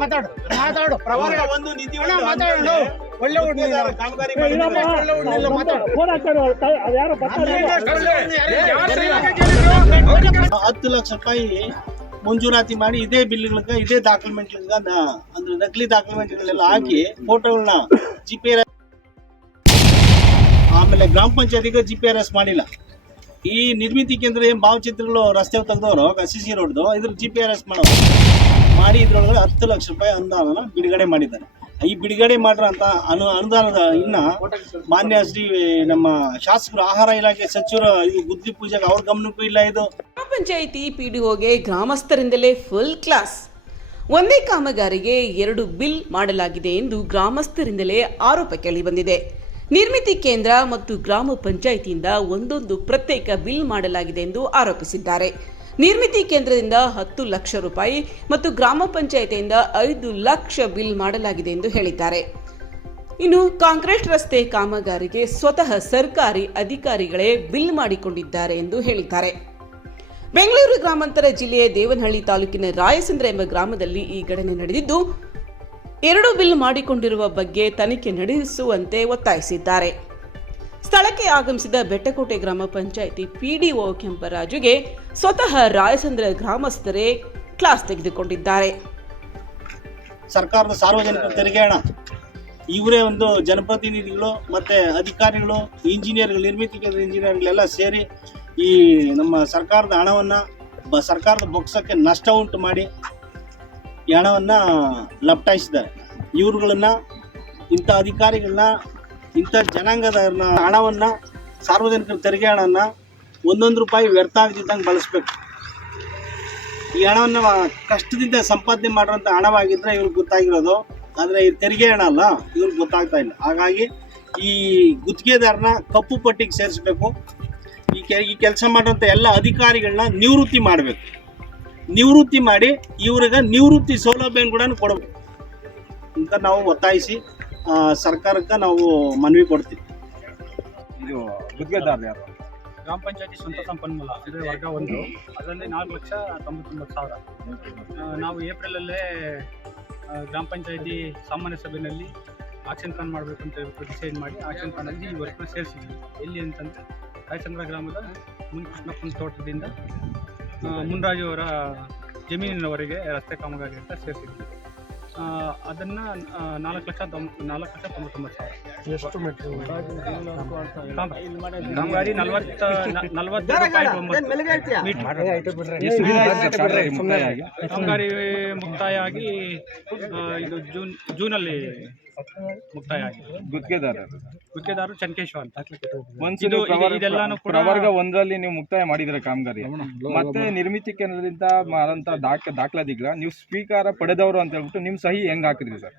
ಮಾತಾಡು. ಮಾತಾಡು. ಒಂದು ನಿಧಿ ಮಾತಾಡು. ಒಳ್ಳೆ. ಹತ್ತು ಲಕ್ಷ ರೂಪಾಯಿ ಮಂಜೂರಾತಿ ಮಾಡಿ ಇದೇ ಬಿಲ್ಗಳಿಗೆ ಇದೇ ಡಾಕ್ಯುಮೆಂಟ್ ಅಂದ್ರೆ ನಕಲಿ ಡಾಕ್ಯುಮೆಂಟ್ಗಳೆಲ್ಲ ಹಾಕಿ ಫೋಟೋಗಳನ್ನ ಜಿಪೇ ಆಮೇಲೆ ಗ್ರಾಮ ಪಂಚಾಯತಿಗೆ ಜಿ ಪಿ ಆರ್ ಎಸ್ ಮಾಡಿಲ್ಲ. ಈ ನಿರ್ಮಿತಿ ಕೇಂದ್ರ ಏನ್ ಭಾವಚಿತ್ರಗಳು ರಸ್ತೆ ತೆಗೆದವರು ಸಿ ಸಿ ರೋಡ್ದು ಇದ್ರ ಜಿ ಪಿ ಆರ್ ಎಸ್ ಮಾಡೋದು ಮಾಡಿ ಇದ್ರೊಳಗಡೆ ಹತ್ತು ಲಕ್ಷ ರೂಪಾಯಿ ಅನುದಾನನ ಬಿಡುಗಡೆ ಮಾಡಿದ್ದಾರೆ. ಈ ಬಿಡುಗಡೆ ಮಾಡಿರೋಂಥ ಅನು, ಅನುದಾನದ ಇನ್ನ ಮಾನ್ಯ ಶ್ರೀ ನಮ್ಮ ಶಾಸಕರು ಆಹಾರ ಇಲಾಖೆ ಸಚಿವರು ಇದು ಬುದ್ಧಿ ಪೂಜೆಗೆ ಅವ್ರ ಗಮನಕ್ಕೂ ಇಲ್ಲ ಇದು. ಗ್ರಾಮ ಪಂಚಾಯಿತಿ ಪಿಡಿಒಗೆ ಗ್ರಾಮಸ್ಥರಿಂದಲೇ ಫುಲ್ ಕ್ಲಾಸ್ ಒಂದೇ ಕಾಮಗಾರಿಗೆ ಎರಡು ಬಿಲ್ ಮಾಡಲಾಗಿದೆ ಎಂದು ಗ್ರಾಮಸ್ಥರಿಂದಲೇ ಆರೋಪ ಕೇಳಿಬಂದಿದೆ ನಿರ್ಮಿತಿ ಕೇಂದ್ರ ಮತ್ತು ಗ್ರಾಮ ಪಂಚಾಯಿತಿಯಿಂದ ಒಂದೊಂದು ಪ್ರತ್ಯೇಕ ಬಿಲ್ ಮಾಡಲಾಗಿದೆ ಎಂದು ಆರೋಪಿಸಿದ್ದಾರೆ. ನಿರ್ಮಿತಿ ಕೇಂದ್ರದಿಂದ ಹತ್ತು ಲಕ್ಷ ರೂಪಾಯಿ ಮತ್ತು ಗ್ರಾಮ ಪಂಚಾಯಿತಿಯಿಂದ ಐದು ಲಕ್ಷ ಬಿಲ್ ಮಾಡಲಾಗಿದೆ ಎಂದು ಹೇಳಿದ್ದಾರೆ. ಇನ್ನು ಕಾಂಕ್ರೀಟ್ ರಸ್ತೆ ಕಾಮಗಾರಿಗೆ ಸ್ವತಃ ಸರ್ಕಾರಿ ಅಧಿಕಾರಿಗಳೇ ಬಿಲ್ ಮಾಡಿಕೊಂಡಿದ್ದಾರೆ ಎಂದು ಹೇಳಿದ್ದಾರೆ. ಬೆಂಗಳೂರು ಗ್ರಾಮಾಂತರ ಜಿಲ್ಲೆಯ ದೇವನಹಳ್ಳಿ ತಾಲೂಕಿನ ರಾಯಸಂದ್ರ ಎಂಬ ಗ್ರಾಮದಲ್ಲಿ ಈ ಘಟನೆ ನಡೆದಿದ್ದು ಎರಡು ಬಿಲ್ ಮಾಡಿಕೊಂಡಿರುವ ಬಗ್ಗೆ ತನಿಖೆ ನಡೆಸುವಂತೆ ಒತ್ತಾಯಿಸಿದ್ದಾರೆ. ಸ್ಥಳಕ್ಕೆ ಆಗಮಿಸಿದ ಬೆಟ್ಟಕೋಟೆ ಗ್ರಾಮ ಪಂಚಾಯಿತಿ ಪಿಡಿಒ ಕೆಂಪರಾಜುಗೆ ಸ್ವತಃ ರಾಯಸಂದ್ರ ಗ್ರಾಮಸ್ಥರೇ ಕ್ಲಾಸ್ ತೆಗೆದುಕೊಂಡಿದ್ದಾರೆ. ಸರ್ಕಾರದ ಸಾರ್ವಜನಿಕ ತೆರಿಗೆ ಹಣ ಇವರೇ ಒಂದು ಜನಪ್ರತಿನಿಧಿಗಳು ಮತ್ತೆ ಅಧಿಕಾರಿಗಳು, ಇಂಜಿನಿಯರ್ಗಳು, ನಿರ್ಮಿತಿ ಇಂಜಿನಿಯರ್ಗಳೆಲ್ಲ ಸೇರಿ ಈ ನಮ್ಮ ಸರ್ಕಾರದ ಹಣವನ್ನು ಸರ್ಕಾರದ ಬೊಕ್ಸಕ್ಕೆ ನಷ್ಟ ಉಂಟು ಮಾಡಿ ಈ ಹಣವನ್ನು ಲಪ್ಟಾಯಿಸಿದ್ದಾರೆ. ಇವರುಗಳನ್ನ, ಇಂಥ ಅಧಿಕಾರಿಗಳನ್ನ, ಇಂಥ ಜನಾಂಗದ ಹಣವನ್ನು, ಸಾರ್ವಜನಿಕರ ತೆರಿಗೆ ಹಣನ ಒಂದೊಂದು ರೂಪಾಯಿ ವ್ಯರ್ಥ ಆಗದಿದ್ದಂಗೆ ಬಳಸಬೇಕು. ಈ ಹಣವನ್ನು ಕಷ್ಟದಿಂದ ಸಂಪಾದನೆ ಮಾಡಿರೋಂಥ ಹಣವಾಗಿದ್ದರೆ ಇವ್ರಿಗೆ ಗೊತ್ತಾಗಿರೋದು. ಆದರೆ ಈ ತೆರಿಗೆ ಹಣ ಅಲ್ಲ, ಇವ್ರಿಗೆ ಗೊತ್ತಾಗ್ತಾ ಇಲ್ಲ. ಹಾಗಾಗಿ ಈ ಗುತ್ತಿಗೆದಾರನ ಕಪ್ಪು ಪಟ್ಟಿಗೆ ಸೇರಿಸ್ಬೇಕು. ಈ ಈ ಕೆಲಸ ಮಾಡುವಂಥ ಎಲ್ಲ ಅಧಿಕಾರಿಗಳನ್ನ ನಿವೃತ್ತಿ ಮಾಡಬೇಕು. ನಿವೃತ್ತಿ ಮಾಡಿ ಇವ್ರಿಗೆ ನಿವೃತ್ತಿ ಸೌಲಭ್ಯನ ಕೂಡ ಕೊಡಬೇಕು ಅಂತ ನಾವು ಒತ್ತಾಯಿಸಿ ಸರ್ಕಾರಕ್ಕೆ ನಾವು ಮನವಿ ಕೊಡ್ತೀವಿ. ಇದು ಗ್ರಾಮ ಪಂಚಾಯತಿ ಸ್ವಂತ ಸಂಪನ್ಮೂಲ ಇದು ವರ್ಗ ಒಂದು. ಅದರಲ್ಲಿ ನಾಲ್ಕು ಲಕ್ಷ ತೊಂಬತ್ತೊಂಬತ್ತು ಸಾವಿರ. ನಾವು ಏಪ್ರಿಲಲ್ಲೇ ಗ್ರಾಮ ಪಂಚಾಯತಿ ಸಾಮಾನ್ಯ ಸಭೆಯಲ್ಲಿ ಆಕ್ಷನ್ ಪ್ಲಾನ್ ಮಾಡಬೇಕು ಅಂತ ಹೇಳ್ಬಿಟ್ಟು ಡಿಸೈಡ್ ಮಾಡಿ ಆಕ್ಷನ್ ಪ್ಲಾನಲ್ಲಿ ಈ ವರ್ಕ್ನ ಸೇರಿಸಿದ್ವಿ. ಎಲ್ಲಿ ಅಂತಂದರೆ ರಾಯಚಂದ್ರ ಗ್ರಾಮದ ಮುನಿಕೃಷ್ಣಪ್ಪನ ತೋಟದಿಂದ ಮುನ್ರಾಜು ಅವರ ಜಮೀನಿನವರೆಗೆ ರಸ್ತೆ ಕಾಮಗಾರಿ ಅಂತ ಸೇರಿಸಿದ್ವಿ ಅದನ್ನು ನಾಲ್ಕು ಲಕ್ಷ ತೊಂಬ ನಾಲ್ಕು ಲಕ್ಷ ತೊಂಬತ್ತೊಂಬತ್ತು ಸಾವಿರ. ಎಷ್ಟು ಮೀಟರ್ ಕಾಮಗಾರಿ ನಲವತ್ತ ಆಗಿ ಮುಕ್ತಾಯ ಆಗಿ ಇದು ಜೂನ್ ಜೂನಲ್ಲಿ ಮುಕ್ತಾಯ ಆಗಿದೆ ಗುತ್ತಿಗೆದಾರರು. ಗುತ್ತಿಗೆದಾರರು ಚನ್ಕೇಶ್ವ ಅಂತ. ಇದು- ಪ್ರವರ್ಗ- ಇದೆಲ್ಲಾನು ಕೂಡ- ಪ್ರವರ್ಗ ಒಂದರಲ್ಲಿ ನೀವು ಮುಕ್ತಾಯ ಮಾಡಿದ್ರೆ ಕಾಮಗಾರಿ. ಮತ್ತೆ ನಿರ್ಮಿತಿ ಕೇಂದ್ರದಿಂದ ನಂತರ ದಾಖ ದಾಖಲಾತಿಗಳ ನೀವು ಸ್ವೀಕಾರ ಪಡೆದವರು ಅಂತ ಹೇಳ್ಬಿಟ್ಟು ನಿಮ್ ಸಹಿ ಹೆಂಗ್ ಹಾಕಿದ್ರಿ ಸರ್?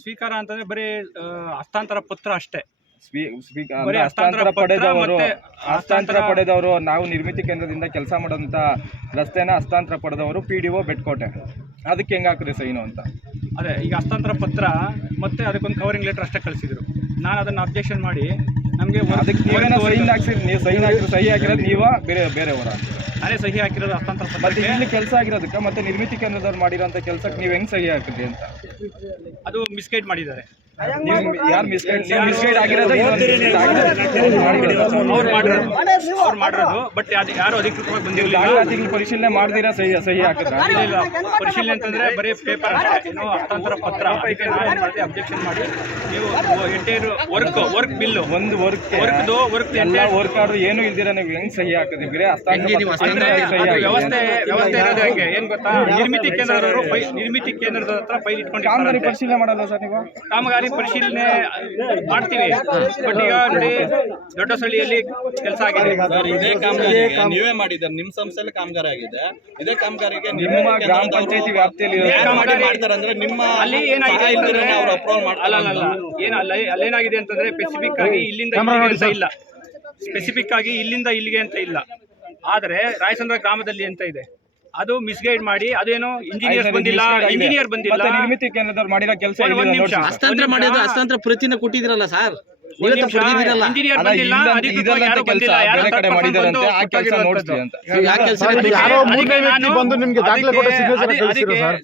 ಸ್ವೀಕಾರ ಅಂತಂದ್ರೆ ಬರೀ ಹಸ್ತಾಂತರ ಪತ್ರ ಅಷ್ಟೇ. ಹಸ್ತಾಂತರ ಪಡೆದವರು ಹಸ್ತಾಂತರ ಪಡೆದವರು ನಾವು ನಿರ್ಮಿತಿ ಕೇಂದ್ರದಿಂದ ಕೆಲಸ ಮಾಡೋಂತ ರಸ್ತೆನ ಹಸ್ತಾಂತರ ಪಡೆದವರು ಪಿ ಡಿ ಒ ಬೆಟ್ಕೋಟೆ ಅದಕ್ಕೆ ಹೆಂಗ್ ಹಾಕಿದೆ ಸೈನು ಅಂತ? ಅದೇ ಈಗ ಹಸ್ತಾಂತರ ಪತ್ರ ಮತ್ತೆ ಅದಕ್ಕೊಂದು ಕವರಿಂಗ್ ಲೆಟರ್ ಅಷ್ಟೇ ಕಳಿಸಿದ್ರು. ನಾನು ಅದನ್ನ ಅಬ್ಜೆಕ್ಷನ್ ಮಾಡಿ ನಮಗೆ ಅದಕ್ಕೆ ಸೈನ್ ನೀವು ಸೈನ್ ಹಾಕಿದ್ರೆ ಸಹಿ ಹಾಕಿರೋದು ನೀವ ಬೇರೆ ಬೇರೆ ಬೇರೆಯವರ ನಾನೇ ಸಹಿ ಹಾಕಿರೋದು ಹಸ್ತಾಂತರ ಮತ್ತೆ ಇಲ್ಲಿ ಕೆಲಸ ಆಗಿರೋದಕ್ಕೆ ಮತ್ತೆ ನಿರ್ಮಿತಿ ಕೇಂದ್ರದವ್ರು ಮಾಡಿರೋಂಥ ಕೆಲಸಕ್ಕೆ ನೀವು ಹೆಂಗ್ ಸಹಿ ಹಾಕಿದ್ರಿ ಅಂತ? ಅದು ಮಿಸ್ಗೈಡ್ ಮಾಡಿದ್ದಾರೆ. ಯಾರು ಮಿಸ್ಗೈಡ್ ನೀವು ಮಿಸ್ಗೈಡ್ ಆಗಿರೋದು ಇನ್ನೊಂದು mistake ಆಗಿರೋದು. ಅವ್ರು ಮಾಡಿರೋದು ಅವ್ರು ಮಾಡಿರೋದು ಬಟ್ ಅದು ಯಾರು ಅಧಿಕೃತವಾಗಿ ಪರಿಶೀಲನೆ ಮಾಡ್ದಿರಾ ಸಹಿ ಸಹಿ ಹಾಕಿದ್ರೆ ಇಲ್ಲ ಪರಿಶೀಲನೆ ಅಂತಂದ್ರೆ ಬರೀ ಪೇಪರ್ ಏನೋ ಹಸ್ತಾಂತರ ಪತ್ರ ಅದಕ್ಕೆ ನಾನು ಏನು ಅಬ್ಜೆಕ್ಷನ್ ಮಾಡಿ ನೀವು ಎಂಟೈರ್ ವರ್ಕ್ ವರ್ಕ್ ಬಿಲ್ ಒಂದು ವರ್ಕ್ ವರ್ಕ್ದು ವರ್ಕ್ ಎಲ್ಲ ವರ್ಕ್ ಆರ್ಡರ್ ಏನು ಇಲ್ದಿರ ನೀವು ಹೆಂಗ್ ಸಹಿ ಹಾಕಿದ್ರಿ ಬೇರೆ ಹಸ್ತಾಂತರ ವ್ಯವಸ್ಥೆ ವ್ಯವಸ್ಥೆ ಇರೋದು ಹೆಂಗೆ ಏನ್ ಗೊತ್ತಾ ನಿರ್ಮಿತಿ ಕೇಂದ್ರದವರು ನಿರ್ಮಿತಿ ಕೇಂದ್ರದ ಹತ್ರ ಫೈಲ್ ಇಟ್ಕೊಂಡು ಇಟ್ಕೊಂಡಿರ್ತಾರೆ ಪರಿಶೀಲನೆ ಮಾಡಲ್ಲ ಸರ್ ನೀವು ಕಾಮಗಾರಿ ಪರಿಶೀಲನೆ ಮಾಡ್ತೀವಿ. ಬಟ್ ಈಗ ನೋಡಿ ದೊಡ್ಡ ಸಳಿಯಲ್ಲಿ ಕೆಲಸ ಆಗಿದೆ. ಸರ್ ಇದೇ ಕಾಮಗಾರಿಗೆ ನೀವೇ ಮಾಡಿದ್ದಾರೆ. ನಿಮ್ಮ ಸಂಸ್ಥೆಯಲ್ಲಿ ಕಾಮಗಾರಿ ಆಗಿದೆ. ಇದೇ ಕಾಮಗಾರಿಗೆ ನಿಮ್ಮ ಗ್ರಾಮ ಪಂಚಾಯತಿ ವ್ಯಾಪ್ತಿಯಲ್ಲಿ ಇರೋ- ಮಾಡಿ ಮಾಡ್ತಾರೆ ಅಂದ್ರೆ ನಿಮ್ಮ ಅಲ್ಲಿ ಏನಾಗಿದೆ ಅವರು ಅಂತಂದ್ರೆ- ಅವ್ರು ಅಪ್ರೂವ್ ಅಲ್ಲ ಮಾಡ್ತಾರೆ ಅಲ್ಲ. ಅಲ್ಲ ಏನ ಅಲ್ಲ ಅಲ್ಲೇನಾಗಿದೆ ಅಂತಂದ್ರೆ ಸ್ಪೆಸಿಫಿಕ್ ಆಗಿ ಇಲ್ಲಿಂದ ಇಲ್ಲಿಗೆ ಅಂತ ಇಲ್ಲ. ಸ್ಪೆಸಿಫಿಕ್ ಆಗಿ ಇಲ್ಲಿಂದ ಇಲ್ಲಿಗೆ ಅಂತ ಇಲ್ಲ. ಆದರೆ ರಾಯಚಂದ್ರ ಗ್ರಾಮದಲ್ಲಿ ಅಂತ ಇದೆ. ಅದು ಮಿಸ್ಗೈಡ್ ಮಾಡಿ ಅದೇನೋ ಇಂಜಿನಿಯರ್ ಬಂದಿಲ್ಲ ಇಂಜಿನಿಯರ್ ಬಂದಿಲ್ಲ. ಮತ್ತೆ ನಿರ್ಮಿತಿ ಕೇಂದ್ರದವ್ರು ಮಾಡಿರೋ ಕೆಲಸ ಒಂದ್- ಒಂದ್ ನಿಮಿಷ. ಹಸ್ತಾಂತರ ಮಾಡಿದ್ರೆ ಹಸ್ತಾಂತರ ಪ್ರತಿನ ಕೊಟ್ಟಿದ್ರಲ್ಲ ಸರ್? ಒಂದ್ ನಿಮಿಷ, ಇಂಜಿನಿಯರ್ ಬಂದಿಲ್ಲ, ಅಧಿಕೃತವಾಗಿ ಯಾರು ಬಂದಿಲ್ಲ, ಯಾರೋ. ಅದಕ್ಕೆ-?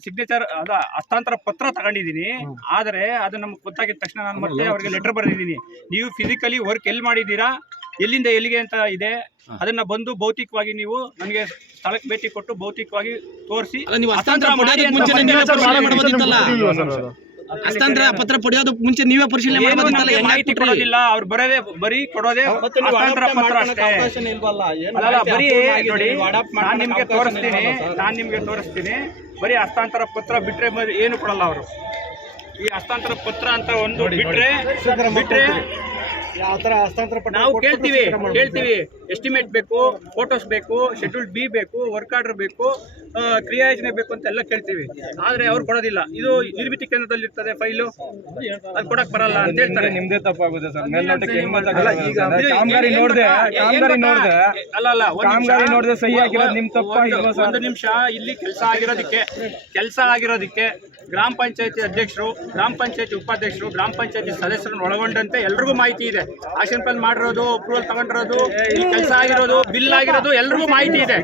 ಸಿಗ್ನೇಚರ್ ಅದ ಹಸ್ತಾಂತರ ಪತ್ರ ತಗೊಂಡಿದ್ದೀನಿ. ಆದ್ರೆ ಅದು ನಮ್ಗೆ ಗೊತ್ತಾಗಿದ ತಕ್ಷಣ ನಾನು ಮತ್ತೆ ಅವ್ರಿಗೆ ಲೆಟರ್ ಬರೆದಿದ್ದೀನಿ. ನೀವು ಫಿಸಿಕಲಿ ವರ್ಕ್ ಎಲ್ಲಿ ಮಾಡಿದ್ದೀರಾ? ಎಲ್ಲಿಂದ ಎಲ್ಲಿಗೆ ಅಂತ ಇದೆ. ಅದನ್ನ ಬಂದು ಭೌತಿಕವಾಗಿ ನೀವು ನನಗೆ ಸ್ಥಳಕ್ಕೆ ಭೇಟಿ ಕೊಟ್ಟು ಭೌತಿಕವಾಗಿ ತೋರಿಸಿ. ಹಸ್ತಾಂತರ ಪತ್ರ ಪಡೆಯೋದಕ್ಕೆ ಮುಂಚೆ ನೀವೇ ಪರಿಶೀಲನೆ ಮಾಹಿತಿ ಕೊಡೋದಿಲ್ಲ. ಅವ್ರು ಬರೋದೇ ಬರೀ ಕೊಡೋದೇ ಮತ್ತೆ ನೀವು ಹಸ್ತಾಂತರ ಪತ್ರ ಅಷ್ಟೇ ಬರೀ ನೋಡಿ ನಾನು ನಿಮ್ಗೆ ತೋರಿಸ್ತೀನಿ ನಾನು ನಿಮ್ಗೆ ತೋರಿಸ್ತೀನಿ. ಬರೀ ಹಸ್ತಾಂತರ ಪತ್ರ ಬಿಟ್ರೆ ಏನು ಕೊಡಲ್ಲ ಅವರು. ಈ ಹಸ್ತಾಂತರ ಪತ್ರ ಅಂತ ಒಂದು ಬಿಟ್ರೆ ಬಿಟ್ರೆ ಯಾವ ತರ ನಾವು ಕೇಳ್ತೀವಿ ಕೇಳ್ತೀವಿ. ಎಸ್ಟಿಮೇಟ್ ಬೇಕು ಫೋಟೋಸ್ ಬೇಕು ಶೆಡ್ಯೂಲ್ ಬಿ ಬೇಕು ವರ್ಕ್ ಆರ್ಡರ್ ಬೇಕು ಆ, ಕ್ರಿಯಾಯೋಜನೆ ಬೇಕು ಅಂತ ಎಲ್ಲ ಕೇಳ್ತೀವಿ. ಆದ್ರೆ ಅವ್ರು ಕೊಡೋದಿಲ್ಲ. ಇದು ನಿರ್ಮಿತಿ ಕೇಂದ್ರದಲ್ಲಿ ಇರ್ತದೆ ಫೈಲು ಅದು ಕೊಡಕ್ ಬರಲ್ಲ ಅಂತ ಹೇಳ್ತಾರೆ. ನಿಮ್ದೇ ತಪ್ಪಾಗುತ್ತೆ ಸರ್. ಇದು ಕಾಮಗಾರಿ ನೋಡ್ದೆ ಕಾಮಗಾರಿ? ನೋಡ್ದೆ. ಅಲ್ಲ ಅಲ್ಲ ಒಂದ್ ನಿಮಿಷ. ಕಾಮಗಾರಿ ನೋಡ್ದೆ ಸಹಿ ಹಾಕಿರೋದು ನಿಮ್ ಒಂದು- ತಪ್ಪಾ ನಿಮಿಷ ಇಲ್ಲಿ ಕೆಲಸ ಆಗಿರೋದಕ್ಕೆ ಕೆಲಸ ಆಗಿರೋದಕ್ಕೆ ಗ್ರಾಮ ಪಂಚಾಯತಿ ಅಧ್ಯಕ್ಷರು ಗ್ರಾಮ ಪಂಚಾಯತಿ ಉಪಾಧ್ಯಕ್ಷರು ಗ್ರಾಮ ಪಂಚಾಯತಿ ಸದಸ್ಯರನ್ನು ಒಳಗೊಂಡಂತೆ ಎಲ್ರಿಗೂ ಮಾಹಿತಿ ಇದೆ ಆಕ್ಷನ್ ಪ್ಲಾನ್ ಮಾಡಿರೋದು ಅಪ್ರೂವಲ್ ತಗೊಂಡಿರೋದು ಕೆಲಸ ಆಗಿರೋದು ಬಿಲ್ ಆಗಿರೋದು ಎಲ್ರಿಗೂ ಮಾಹಿತಿ ಇದೆ.